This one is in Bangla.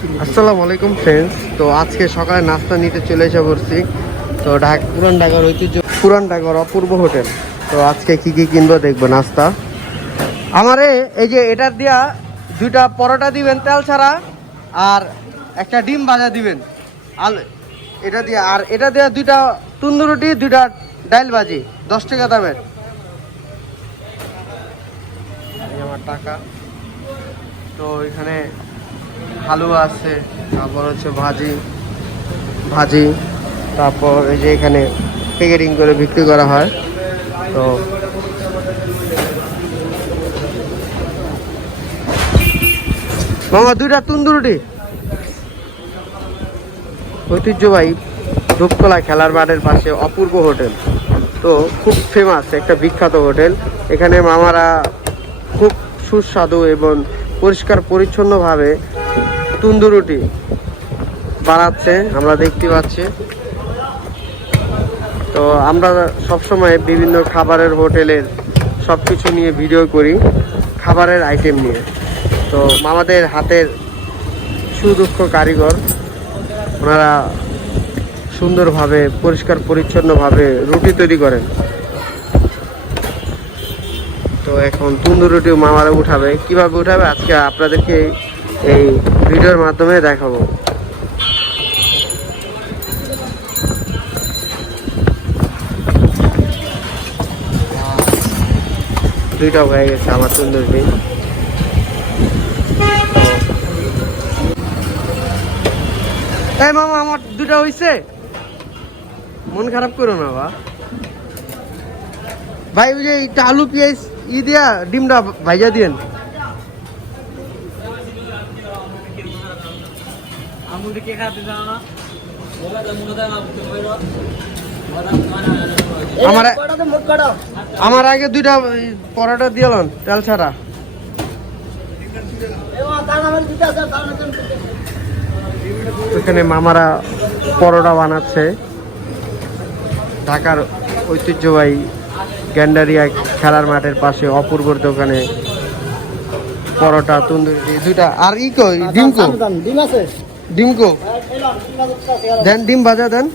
আসসালামু আলাইকুম ফ্রেন্ডস। তো আজকে সকালে নাস্তা নিতে চলে এসে পড়ছি। তো পুরান ঢাকার ঐতিহ্য পুরান ঢাকার অপূর্ব হোটেল। তো আজকে কি কি কিনবো দেখবো নাস্তা। আমারে এই যে এটার দিয়া 2টা পরোটা দিবেন তেল ছাড়া, আর একটা ডিম ভাজা দিবেন এটা দিয়ে, আর এটা দিয়ে 2টা তন্দুর রুটি, 2টা ডাল ভাজি, 10 টাকা দামের। আমার টাকা। তো এখানে হালুয়া আছে, তারপর হচ্ছে ভাজি, তারপর এই যে এখানে প্যাকেটিং করে বিক্রি করা হয়। তো মামা 2টা তন্দুর রুটি। ঐতিহ্যবাহী ধূপকলা খেলার মাঠের পাশে অপূর্ব হোটেল। তো খুব ফেমাস একটা বিখ্যাত হোটেল। এখানে মামারা খুব সুস্বাদু এবং পরিষ্কার পরিচ্ছন্নভাবে তন্দুর রুটি বানাচ্ছে, আমরা দেখতে পাচ্ছি। তো আমরা সবসময় বিভিন্ন খাবারের হোটেলের সব কিছু নিয়ে ভিডিও করি, খাবারের আইটেম নিয়ে। তো মামাদের হাতের সুদক্ষ কারিগর, ওনারা সুন্দরভাবে পরিষ্কার পরিচ্ছন্নভাবে রুটি তৈরি করেন। তো এখন তন্দুর রুটি মামারা উঠাবে, কিভাবে উঠাবে আজকে আপনাদেরকে এই ভিডিওর মাধ্যমে দেখাবো। দুইটা হয়ে গেছে আমার তন্দুরটি। এই মামা আমার 2টা হইছে, মন খারাপ করো না ভাই। ওই যে এটা আলু পেঁয়াজ দিয়া ডিমটা ভাইজা দিয়েন। আমার আগে 2টা পরোটা দিয়েলেন তেল ছাড়া। এখানে মামারা পরোটা বানাচ্ছে। ঢাকার ঐতিহ্যবাহী গ্যান্ডারিয়া খেলার মাঠের পাশে অপূর্বর দোকানে পরোটা তন্দুরি 2টা। আর ডিম ভাজা দেন।